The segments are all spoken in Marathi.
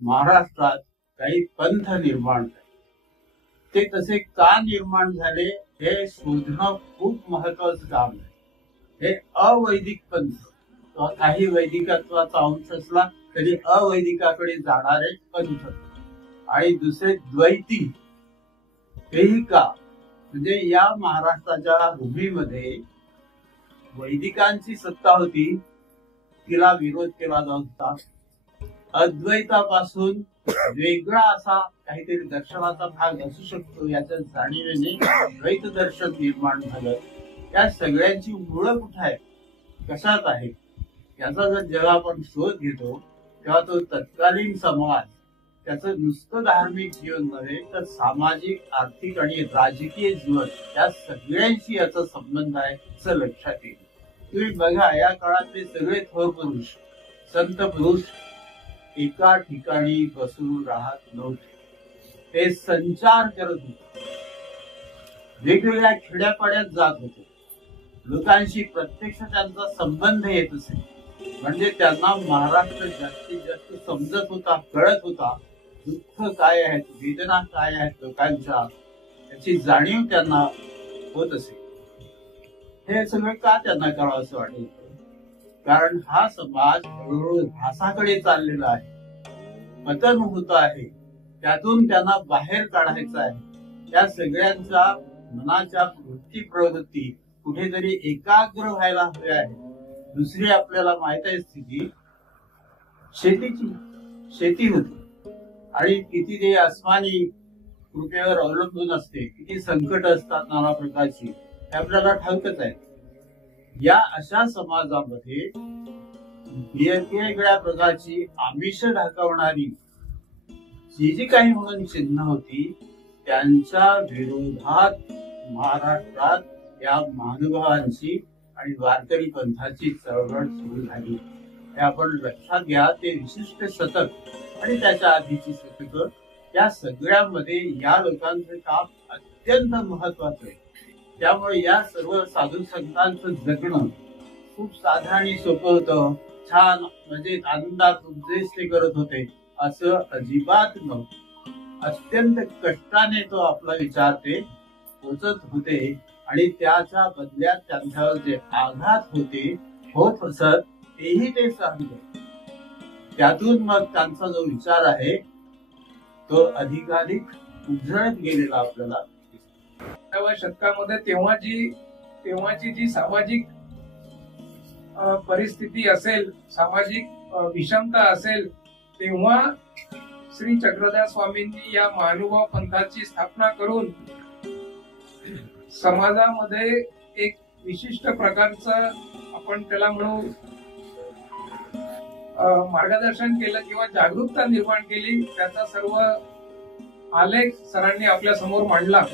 महाराष्ट्रात काही पंथ निर्माण झाले. ते तसे का निर्माण झाले हे शोधणं खूप महत्वाचं काम आहे. हे अवैदिक पंथ किंवा काही वैदिकत्वाचा अंश असला तरी अवैदिकाकडे जाणारे पंथ आणि दुसरे द्वैती, हेही का म्हणजे या महाराष्ट्राच्या भूमीमध्ये वैदिकांची सत्ता होती, तिला विरोध केला जात होता. अद्वैतापासून वेगळा असा काहीतरी दर्शनाचा भाग असू शकतो याच्या जाणीवेने द्वैत दर्शन निर्माण झालं. या सगळ्यांची मुळं कुठे आहे, कशात आहे, याचा जर जेव्हा आपण शोध घेतो तेव्हा तो तत्कालीन समाज त्याचं नुसतं धार्मिक जीवन नव्हे तर सामाजिक, आर्थिक आणि राजकीय जीवन या सगळ्यांशी याचा संबंध आहे असं लक्षात येईल. तुम्ही बघा, या काळातले सगळे थोर पुरुष, संत पुरुष एका ठिकाणी बसून राहत नव्हते. ते संचार करत होते, वेगवेगळ्या खेड्यापाड्यात जात होते, लोकांशी प्रत्यक्ष त्यांचा संबंध येत असे. म्हणजे त्यांना महाराष्ट्र जास्तीत जास्त समजत होता, कळत होता. दुःख काय आहेत, वेदना काय आहेत लोकांच्या, याची जाणीव त्यांना होत असे. हे सगळं का त्यांना करावं असं वाटत होतं? कारण हा समाज हळूहळू ऱ्हासाकडे चाललेला आहे, पतन होत आहे. त्यातून त्यांना बाहेर काढायचं आहे. या सगळ्यांच्या मनाच्या वृत्ती प्रवृत्ती कुठेतरी एकाग्र व्हायला हव्या आहे. दुसरी आपल्याला माहित आहे स्थिती शेतीची. शेती होती आणि किती ते आसमानी कृपेवर अवलंबून असते, किती संकट असतात नाना प्रकारची, हे आपल्याला ठाऊकच आहे. या अशा समाजामध्ये वेगवेगळ्या प्रकारची आमिष दाखवणारी जी काही म्हणून चिन्ह होती त्यांच्या विरोधात महाराष्ट्रात या महानुभावांची आणि वारकरी पंथाची चळवळ सुरू झाली. हे आपण लक्षात घ्या. ते विशिष्ट शतक आणि त्याच्या आधीची शतक या सगळ्यामध्ये या लोकांचं काम अत्यंत महत्वाचं आहे. त्यामुळे या सर्व साधू संतांचं जगणं खूप साधं आणि सोपं होतं. छान म्हणजे आनंदात उपदेश ते करत होते असं अजिबात नव्हतं. अत्यंत कष्टाने तो आपला विचार ते पोचत होते आणि त्याच्या बदल्यात त्यांच्यावर जे आघात होत असत तेही ते सहन करत. त्यातून मग त्यांचा जो विचार आहे तो अधिकाधिक उजळत गेलेला आपल्याला. 18व्या शतकामध्ये तेव्हाची जी सामाजिक परिस्थिती असेल, सामाजिक विषमता असेल, तेव्हा श्री चक्रधर स्वामींनी या महानुभाव पंथाची स्थापना करून समाजामध्ये एक विशिष्ट प्रकारचं आपण त्याला म्हणू मार्गदर्शन केलं किंवा जागरूकता निर्माण केली. त्याचा सर्व आलेख सरांनी आपल्या समोर मांडला.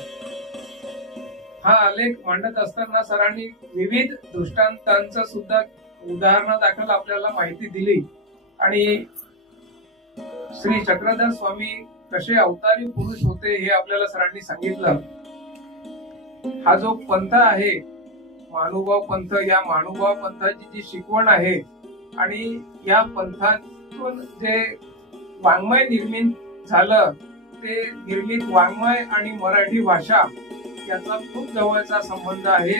हा आलेख मांडत असताना सरांनी विविध दृष्टांतांचं सुद्धा उदाहरणादाखल आपल्याला माहिती दिली आणि श्री चक्रधर स्वामी कसे अवतारी पुरुष होते हे आपल्याला सरांनी सांगितलं. हा जो पंथ आहे महानुभाव पंथ, या महानुभाव पंथाची जी शिकवण आहे आणि या पंथातून जे वाङ्मय निर्मित झालं, ते निर्मित वाङ्मय आणि मराठी भाषा याचा खूप जवळचा संबंध आहे.